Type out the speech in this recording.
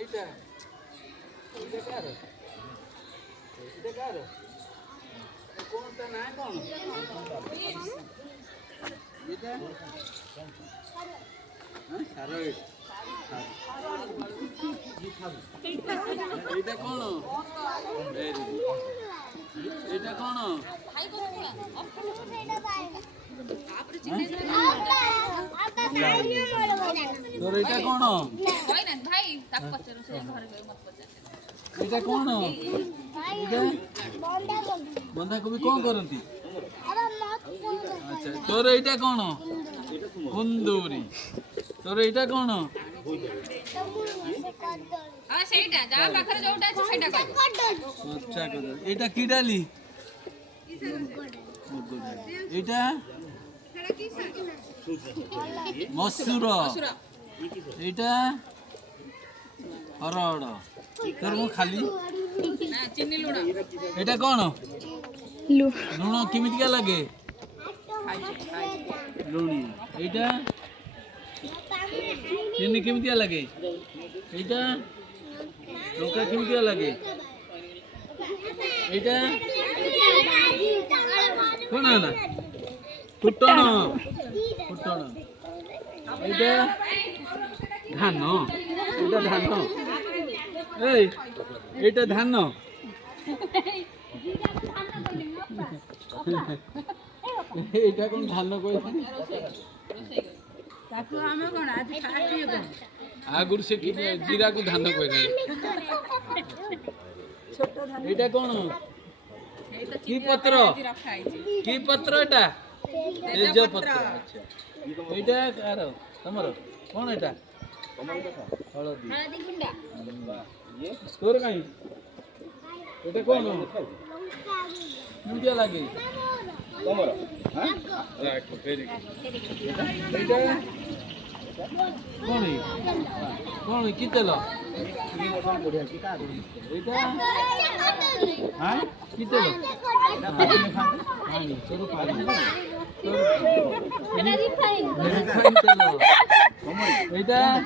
এইটা এইটা কার এটা কার কোনটা না কোন এটা হ্যাঁ সারা এইটা কোন এইটা কোন তোর এটা কোন এটা কোন বন্ধাকোবি কোন করନ୍ତି আচ্ছা তোর এইটা কোন কুন্দুরি তোর এইটা কোন সেইটা যা পাখরে যোউটা আছে সেটা কই আচ্ছা এটা কি ডালি এটা মসুর এইটা হরড় তোর মু খালি না চিনি লুণ এটা কোন লুণ কেমিতিকা লাগে লুণি এইটা চিনি কেমিতিকা লাগে এইটা লঙ্কা কেমিতিকা লাগে এইটা কোন না ফুটন ফুটন এইটা ধান এইটা ধান এই এইটা ধান এইটা কোন ধান কইছেন তাকু আমি কোন আজ খাইছি কোন আগুর সে কি জিরা কো ধান কইছেন ছোট ধান এটা কোন কি পত্র কি পত্র এটা তেজপত্র আচ্ছা এইটা কার তোমার কোন এটা হলদি হলদি গুন্ডা তোর কাই এটা কোন কেমিতিকা লাগে তোমার হ্যাঁ রাইট ভেরি গুড এইটা কোন কোন কি তেল এইটা হ্যাঁ কি তেল পানি তোর পানি তোর এটা রিফাইন রিফাইন তেল এইটা